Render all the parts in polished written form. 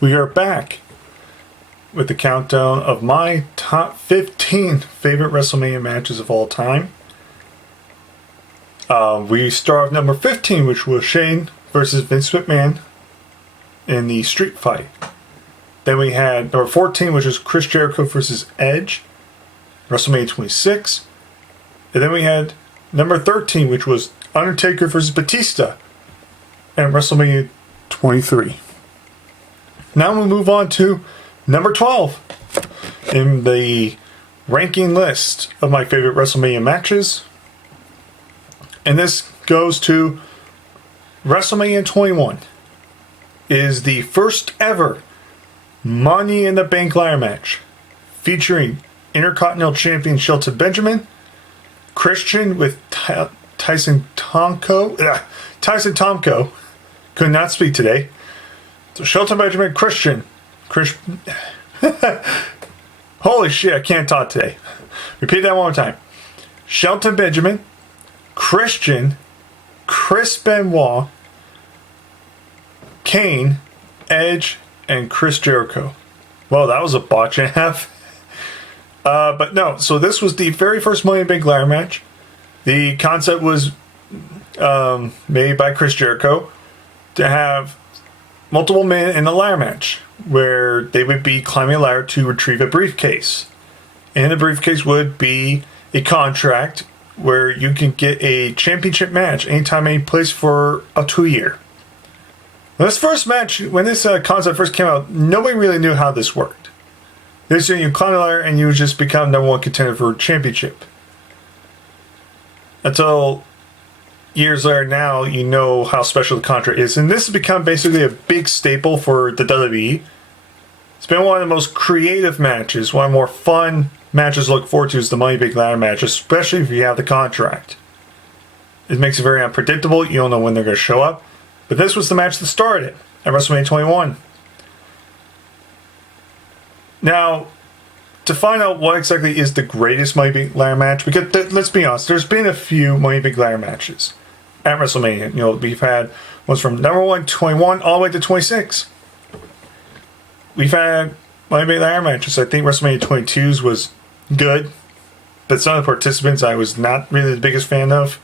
We are back with the countdown of my top 15 favorite WrestleMania matches of all time. We start off number 15, which was Shane versus Vince McMahon in the street fight. Then we had number 14, which was Chris Jericho versus Edge, WrestleMania 26. And then we had number 13, which was Undertaker versus Batista at WrestleMania 23. Now we'll move on to number 12 in the ranking list of my favorite WrestleMania matches. And this goes to WrestleMania 21. It is the first ever Money in the Bank ladder match featuring Intercontinental Champion Shelton Benjamin, Christian with Tyson Tomko. Could not speak today. So Shelton Benjamin, Christian. Holy shit, I can't talk today. Repeat that one more time. Shelton Benjamin, Christian, Chris Benoit, Kane, Edge, and Chris Jericho. Well, that was a botch and a half. But no, so this was the very first Money in the Bank ladder match. The concept was made by Chris Jericho to have multiple men in a ladder match where they would be climbing a ladder to retrieve a briefcase. And the briefcase would be a contract where you can get a championship match anytime, any place for up to a year. This first match, when this concept first came out, nobody really knew how this worked. This year you climb a ladder and you would just become number one contender for a championship. Until years later now, you know how special the contract is. And this has become basically a big staple for the WWE. It's been one of the most creative matches, one of the more fun matches to look forward to is the Money in the Bank ladder match, especially if you have the contract. It makes it very unpredictable. You don't know when they're going to show up. But this was the match that started it at WrestleMania 21. Now, to find out what exactly is the greatest Money in the Bank ladder match, because let's be honest, there's been a few Money in the Bank ladder matches at WrestleMania. You know, we've had ones from number 1, 21, all the way to 26. We've had Money in the Bank ladder matches. I think WrestleMania 22's was good, but some of the participants I was not really the biggest fan of.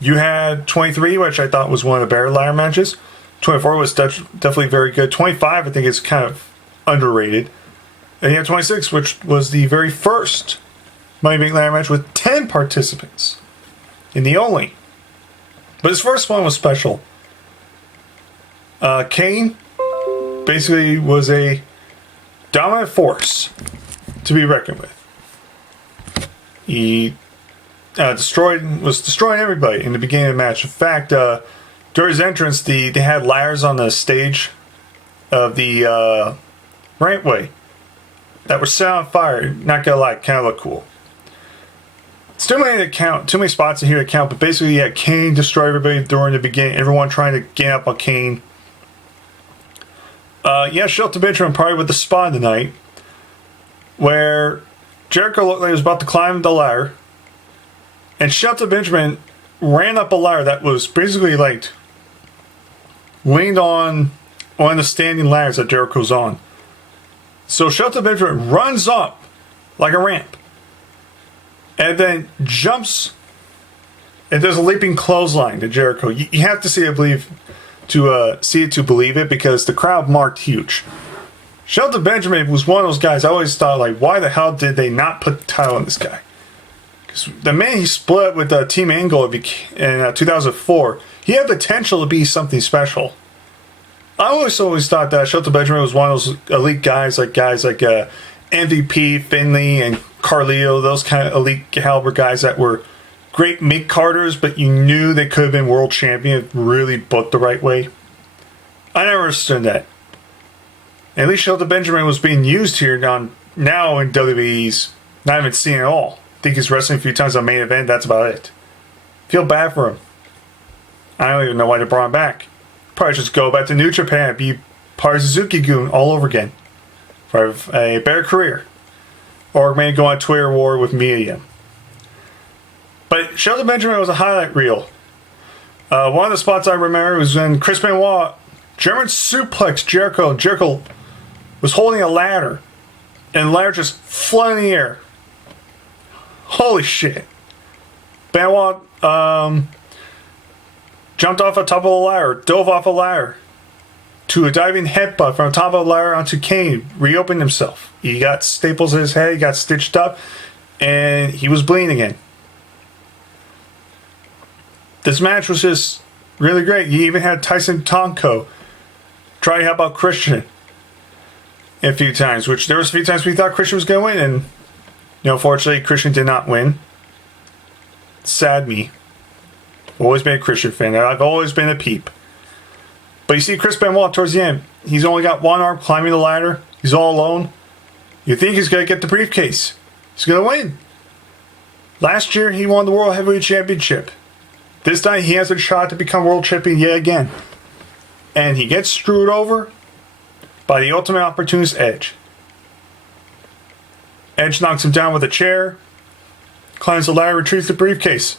You had 23, which I thought was one of the better ladder matches. 24 was definitely very good. 25, I think, is kind of underrated. And you had 26, which was the very first Money in the Bank ladder match with 10 participants. And the only. But his first one was special. Kane basically was a dominant force to be reckoned with. He was destroying everybody in the beginning of the match. In fact, during his entrance, they had ladders on the stage of the rampway that were set on fire. Not gonna lie, kind of looked cool. It's too many spots in here to count, but basically, yeah, Kane destroyed everybody during the beginning. Everyone trying to get up on Kane. Shelton Benjamin probably with the spot of the night, where Jericho looked like he was about to climb the ladder. And Shelton Benjamin ran up a ladder that was basically like leaned on one of the standing ladders that Jericho's on. So Shelton Benjamin runs up like a ramp and then jumps and does a leaping clothesline to Jericho. You have to see it to believe it because the crowd marked huge. Shelton Benjamin was one of those guys I always thought, like, why the hell did they not put the title on this guy? The man he split with Team Angle in 2004, he had potential to be something special. I always thought that Shelton Benjamin was one of those elite guys like MVP, Finley, and Carlito, those kind of elite caliber guys that were great mid-carders, but you knew they could have been world champion if really booked the right way. I never understood that. At least Shelton Benjamin was being used here now in WWE's not even seen at all. I think he's wrestling a few times on main event. That's about it. Feel bad for him. I don't even know why they brought him back. Probably just go back to New Japan and be part of Suzuki-gun all over again for a better career. Or maybe go on Twitter war with me again. But Shelton Benjamin was a highlight reel. One of the spots I remember was when Chris Benoit German suplex Jericho. Jericho was holding a ladder, and the ladder just flew in the air. Holy shit. Benoit jumped off the top of the ladder, dove off a ladder to a diving headbutt from the top of the ladder onto Kane, reopened himself. He got staples in his head, he got stitched up, and he was bleeding again. This match was just really great. You even had Tyson Tonko try to help out Christian a few times, which there was a few times we thought Christian was going to win, and unfortunately Christian did not win. Sad me. Always been a Christian fan. I've always been a peep. But you see Chris Benoit towards the end. He's only got one arm climbing the ladder. He's all alone. You think he's going to get the briefcase. He's going to win. Last year he won the World Heavyweight Championship. This time he has a shot to become world champion yet again. And he gets screwed over by the ultimate opportunist Edge. Edge knocks him down with a chair, climbs the ladder, retrieves the briefcase.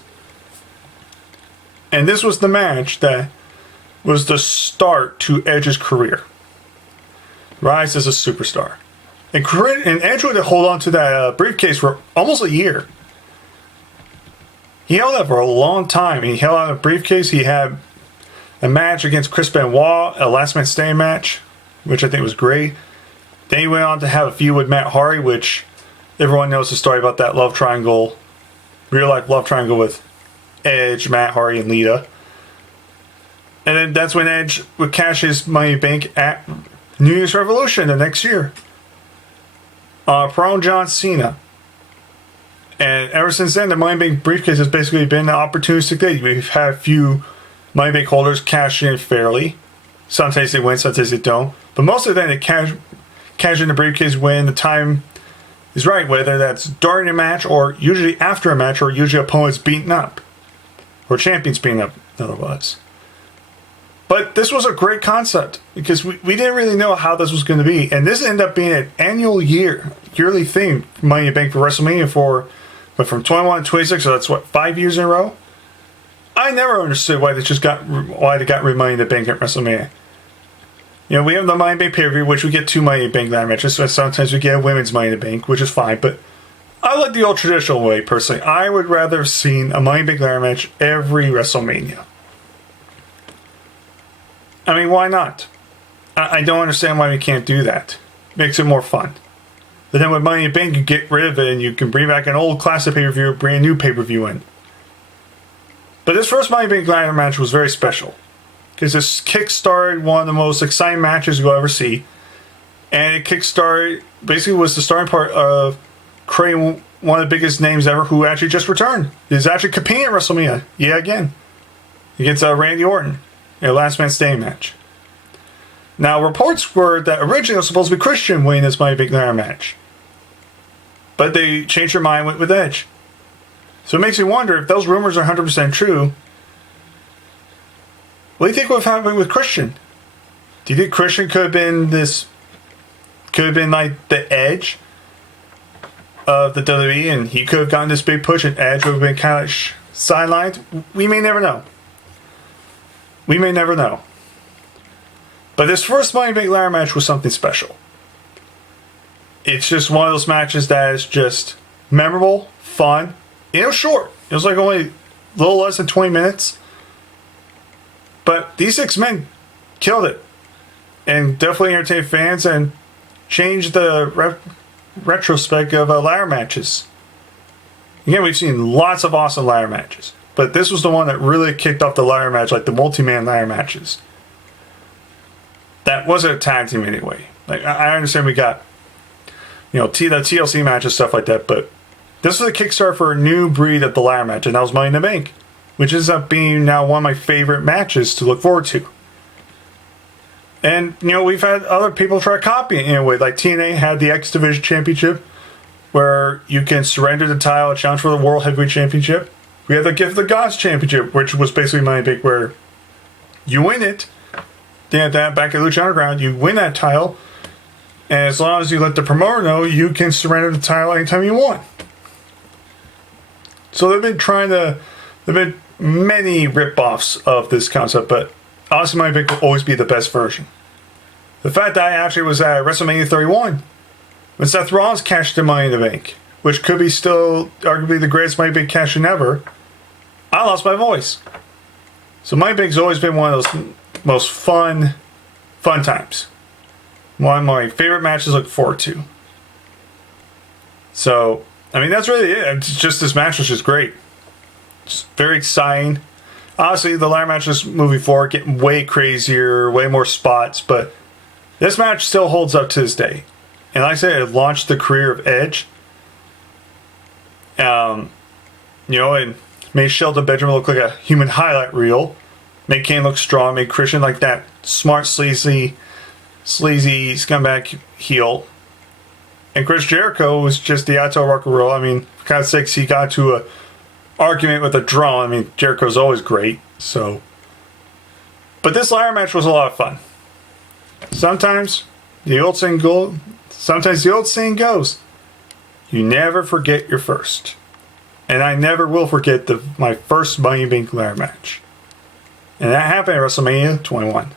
And this was the match that was the start to Edge's career. Rise as a superstar. And Edge would hold on to that briefcase for almost a year. He held that for a long time. He held on a briefcase. He had a match against Chris Benoit, a last man standing match, which I think was great. Then he went on to have a feud with Matt Hardy, which everyone knows the story about that love triangle, real life love triangle with Edge, Matt Hardy, and Lita. And then that's when Edge would cash his Money in the Bank at New Year's Revolution the next year. From John Cena. And ever since then, the Money in the Bank briefcase has basically been an opportunistic thing. We've had a few Money in the Bank holders cash in fairly. Sometimes they win, sometimes they don't. But most of the time, they cash in the briefcase when the time is right, whether that's during a match or usually after a match or usually opponents beaten up. Or champions beaten up, otherwise. But this was a great concept because we didn't really know how this was going to be. And this ended up being an annual yearly thing, Money in the Bank for WrestleMania but from 21 to 26, so that's 5 years in a row? I never understood why they got rid of Money in the Bank at WrestleMania. We have the Money in the Bank pay-per-view, which we get 2 Money in the Bank ladder matches, so sometimes we get a women's Money in the Bank, which is fine, but I like the old traditional way, personally. I would rather have seen a Money in the Bank ladder match every WrestleMania. I mean, why not? I don't understand why we can't do that. Makes it more fun. But then with Money in the Bank, you get rid of it and you can bring back an old classic pay-per-view, bring a new pay-per-view in. But this first Money in the Bank ladder match was very special. Because this kickstarted one of the most exciting matches you'll ever see. And it basically was the starting part of creating one of the biggest names ever who actually just returned. He's actually competing at WrestleMania. Yeah, again. Against Randy Orton. A last man standing match. Now, reports were that originally it was supposed to be Christian winning this Money in the Bank ladder match. But they changed their mind, went with Edge. So it makes you wonder if those rumors are 100% true. What do you think would have happened with Christian? Do you think Christian could have been like the Edge of the WWE and he could have gotten this big push and Edge would have been kind of sidelined? We may never know. We may never know. But this first Money in the Bank ladder match was something special. It's just one of those matches that is just memorable, fun. It was short. It was like only a little less than 20 minutes. But these 6 men killed it. And definitely entertained fans and changed the retrospect of ladder matches. Again, we've seen lots of awesome ladder matches. But this was the one that really kicked off the ladder match, like the multi-man ladder matches. That wasn't a tag team anyway. Like I understand we got, the TLC match and stuff like that, but this was a kickstart for a new breed of the ladder match, and that was Money in the Bank, which ends up being now one of my favorite matches to look forward to. And we've had other people try copying it in a way, like TNA had the X Division Championship, where you can surrender the title and challenge for the World Heavyweight Championship. We had the Gift of the Gods Championship, which was basically Money in the Bank, where you win it. They had that back at Lucha Underground. You win that title, and as long as you let the promoter know, you can surrender the title anytime you want. So there've been many rip-offs of this concept, but Honestly, Money in the Bank will always be the best version. The fact that I actually was at WrestleMania 31 when Seth Rollins cashed in Money in the Bank, which could be still arguably the greatest Money in the Bank cash in ever, I lost my voice. So Money in the Bank has always been one of those most fun times. One of my favorite matches to look forward to. So, I mean, that's really it. It's just this match was just great. It's very exciting. Obviously, the ladder matches moving forward, getting way crazier, way more spots, but this match still holds up to this day. And like I said, it launched the career of Edge. And made Shelton Benjamin look like a human highlight reel. Made Kane look strong. Made Christian like that smart, sleazy scumbag heel. And Chris Jericho was just the Atto Rock and Roll. I mean, for God's sakes, he got to a argument with a drone. I mean, Jericho's always great. So, but this ladder match was a lot of fun. Sometimes the old saying goes, you never forget your first. And I never will forget my first Money in the Bank ladder match. And that happened at WrestleMania 21.